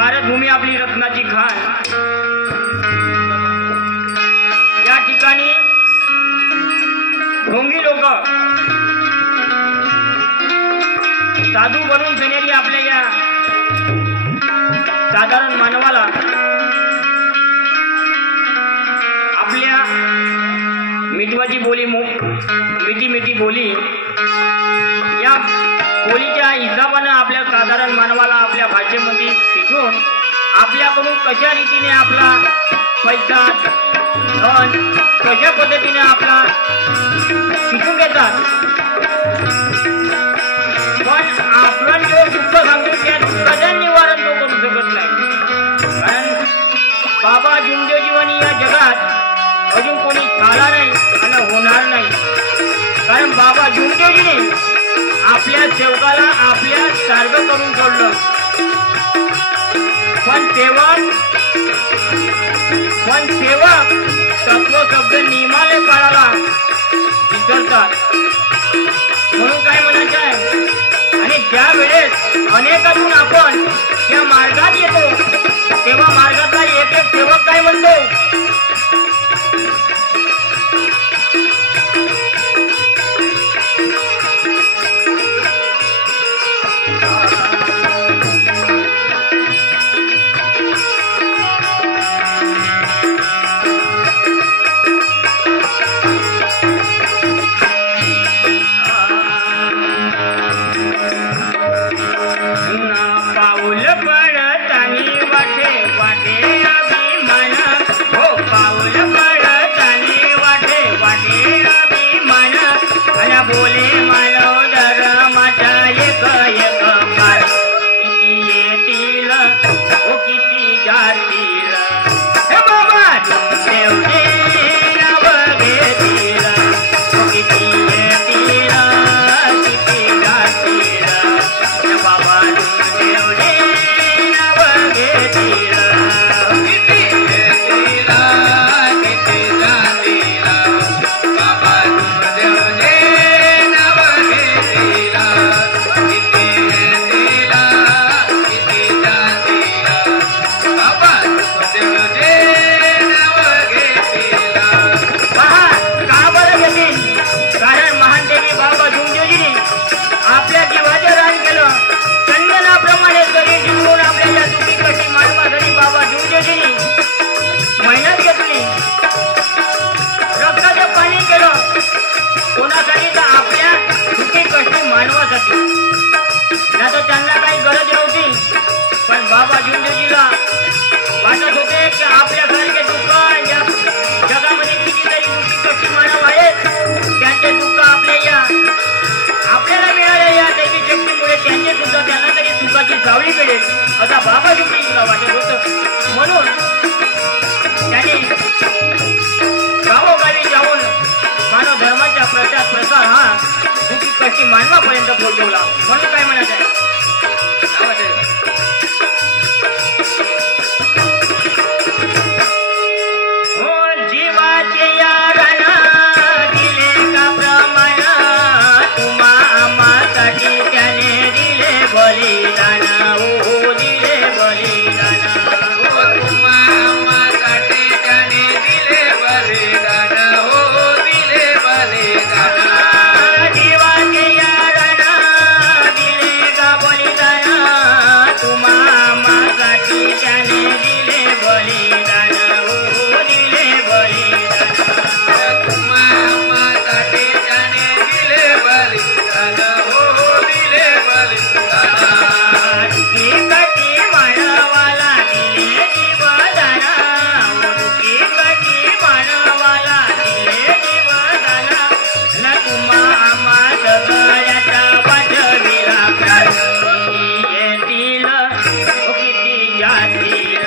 भारतभूमी आपली रत्नाची खाण। या ठिकाणी ढोंगी लोक साधू बनून सनेरी आपल्या या साधारण मानवाला आपल्या मिठवाची बोली मिठी मिठी बोली या बोलीच्या हिसाबानं आपल्या साधारण मानवाला आपल्या भाषेमध्ये शिकवून आपल्याकडून कशा रीतीने आपला पैसा धन कशा पद्धतीने आपला शिकून घेतात। पण आपण जो दुःख सांगतो त्या दुःखाचं निवारण तो करू शकत नाही। कारण बाबा जुमदेव जीवनी या जगात अजून कोणी झाला नाही आणि होणार नाही। कारण बाबा जुमदेवजीने आपल्या सेवकाला आपल्या सारखं करून सोडलं। पण सेवक तत्व शब्द नियमाने पाळायला विसरतात। म्हणून काय म्हणायचं आहे, आणि ज्या वेळेस अनेकातून आपण या मार्गात येतो तेव्हा मार्गातला एक एक सेवक काय म्हणतो, त्यांना काही गरज नव्हती। पण बाबा जुमदेवजीला वाटत होते की आपल्यासारखे दुःख या जगामध्ये कितीतरी दुःखी कष्टी मानव आहेत, त्यांचे दुःख आपल्याला मिळाले या दैवी शक्तीमुळे त्यांचे सुद्धा त्यांना तरी सुखाची सावली मिळेल असा बाबा जुमदेवजीला वाटत होतं। म्हणून त्यांनी गावोगावी जाऊन मानव धर्माचा प्रसार हा दुःखी कष्टी मानवापर्यंत पोहोचवला। म्हणून काय म्हणत आहे, जीवाचे याराना दिले का प्रमाण, तुम्हा आम्हासाठी त्याने दिले बलिदान, ओ दिले बलिदान, ओ तुम्हा आम्हासाठी त्याने दिले बलिदान, ओ दिले बलिदान। जीवाचे याराना दिले का बलिदान, तुम्हा आम्हासाठी त्याने दिले बलिदान, ओ दिले बलिदान, तुम्हा आम्हासाठी त्याने दिले बलिदान, ओ दिले बलिदान। दुःखी कटी मानवाला दिले जीवदान, दुःखी कटी मानवाला दिले जीवदान, न तुम्हा आम्हा सगळ्याचा वाचविला क्रांती, येतील किती जातील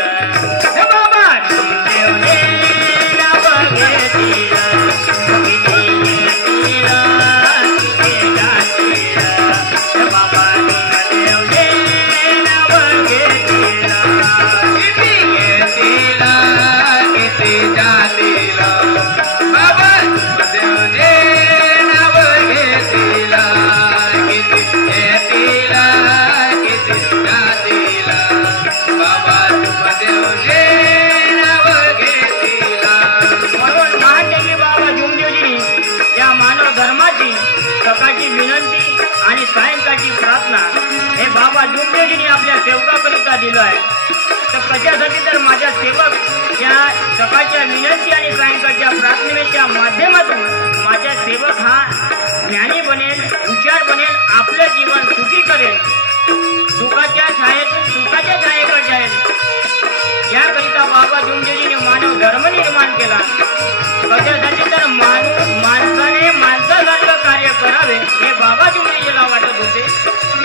बाबा जुमदेवने नाव घेतील, किती येतील किती जातील बाबा जुमदेवने नाव घेतील, किती येतील किती जातील बाबा जुमदेवने नाव घेतील, किती येतील किती जातील बाबा सायंकाळची प्रार्थना हे बाबा जुमदेवजींनी आपल्या सेवकाकरिता दिलं आहे. तर कशासाठी तर माझ्या सेवक या सकाळच्या विनंती आणि सायंकाळच्या प्रार्थनेच्या माध्यमातून माझ्या सेवक हा ज्ञानी बनेल, हुशार बनेल, आपलं जीवन सुखी करेल, सुखाच्या छायेतून सुखाच्या छायेकडे जाईल. याकरिता बाबा जुमदेवजीने मानव धर्म निर्माण केला. कशासाठी तर माणसाने माणसासारखं कार्य करावे हे बाबा जुमदेवजीला वाटत होते.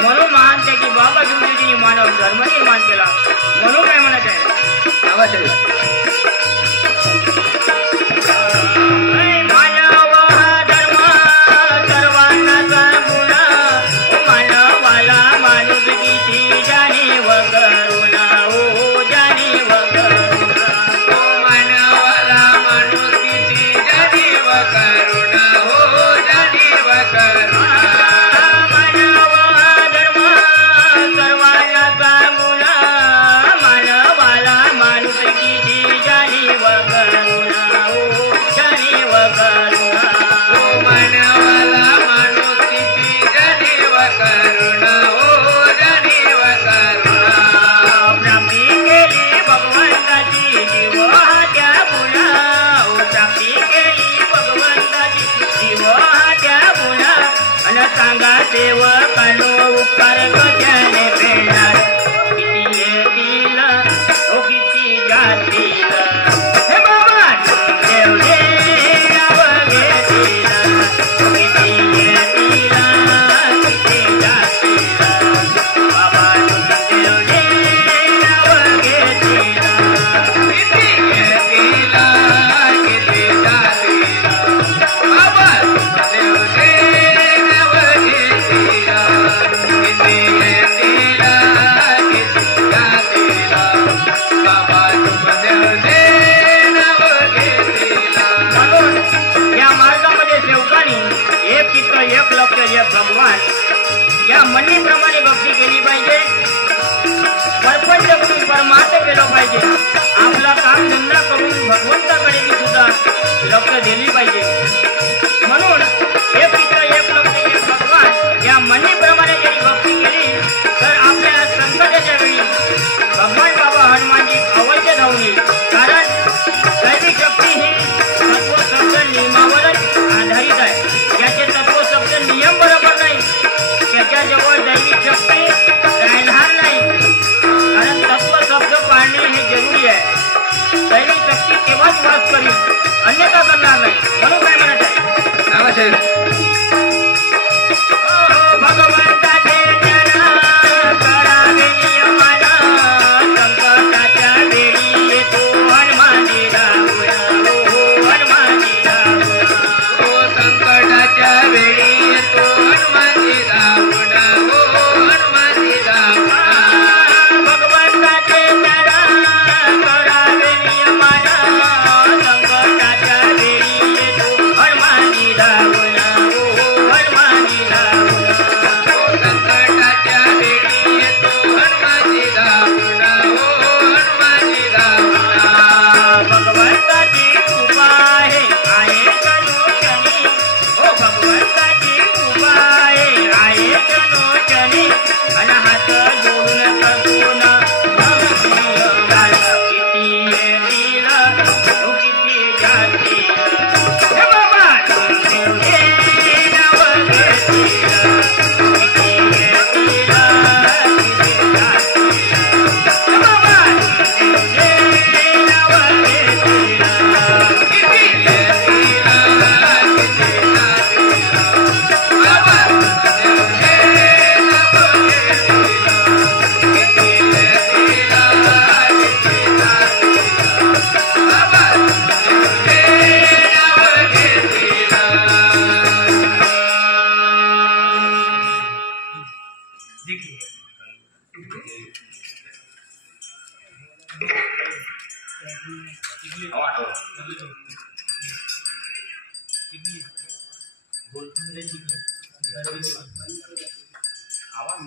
म्हणून महान त्याची बाबा जुमदेवजीने मानव धर्म निर्माण केला. म्हणून काय म्हणत आहे मानव हा धर्म सर्वांनाचा गुण, मानवाला माणूस किती जाणीव करून, ओ जाणीव करून, मानवाला माणूस किती जाणीव करून, हो जाणीव करून. मानव हा धर्म सर्वांनाचा गुण, मानवाला माणूस किती जाणीव करून, ओ जाणीव करून. हो मानवाला माणूस किती जाणीव करून, हो जाणीव करून. प्राप्ती केली भगवंताची जीव हा त्या गुणा, ओ प्राप्ती केली भगवंताची जीव हा त्या गुणा. अन सांगा सेवकांनो उपकार कशाने फेडणार, किती येतील ओ किती जातील. हे बाबा देव रे नाव घेतील, ओ किती येतील किती जातील. बाबा देव रे नाव घेतील. किती येतील किती जातील. बाबा देवचे नाव घेतील, किती येतील किती जातील. बाबा देवचे नाव घेतील. म्हणून या मार्गामध्ये सेवकांनी एक चित्त एक लक्ष एक भगवान या म्हणीप्रमाणे भक्ती केली पाहिजे. परपंच करून परमार्थ केलं पाहिजे. आपला काम धंदा करून भगवंताकडे मी सुद्धा लक्ष दिली पाहिजे. म्हणून एक चित्त एक लक्ष एक भगवान या म्हणीप्रमाणे जरी भक्ती केली तर आपल्या संकटाच्या वेळी भगवान बाबा हनुमानजी अवश्य धावून येईल. कारण दैविक शक्ती ही तत्वशब्द नियमावरच आधारित आहे. याचे तत्वशब्द नियम बरोबर नाही, त्याच्याजवळ दैविक शक्ती राहणार नाही. कारण तत्वशब्द पाळणे हे जरुरी आहे. दैविक शक्ती तेव्हाच वास करील, अन्यथा करणार नाही. म्हणून काय म्हणत आहे अवश्य भगवंताचे ज्ञान करावे नियमान, संकटाच्या वेळी येतो हनुमानजी धावून, हो हनुमानजी धावून. हो संकटाच्या वेळी येतो हनुमानजी धावून, हो हनुमानजी धावून. भगवंताचे ज्ञान करावे नियमान, संकटाच्या वेळी येतो हनुमानजी धावून, हो हनुमानजी धावून. हो संकटाच्या वेळी येतो हनुमानजी धावून, हो हनुमानजी धावून. भगवंताची कृपा आहे कनोशनी, ओ भगवंताची कृपा आहे कनोशनी. अन हात जोडून करतून किती येतील ओ किती जातील. हे बाबा देव रे नाव घेतील, किती येतील किती जातील. हे बाबा देव रे नाव घेतील. किती येतील किती जातील. बाबा देवचे नाव घेतील, किती येतील किती जातील. बाबा देवचे नाव घेतील. आवाज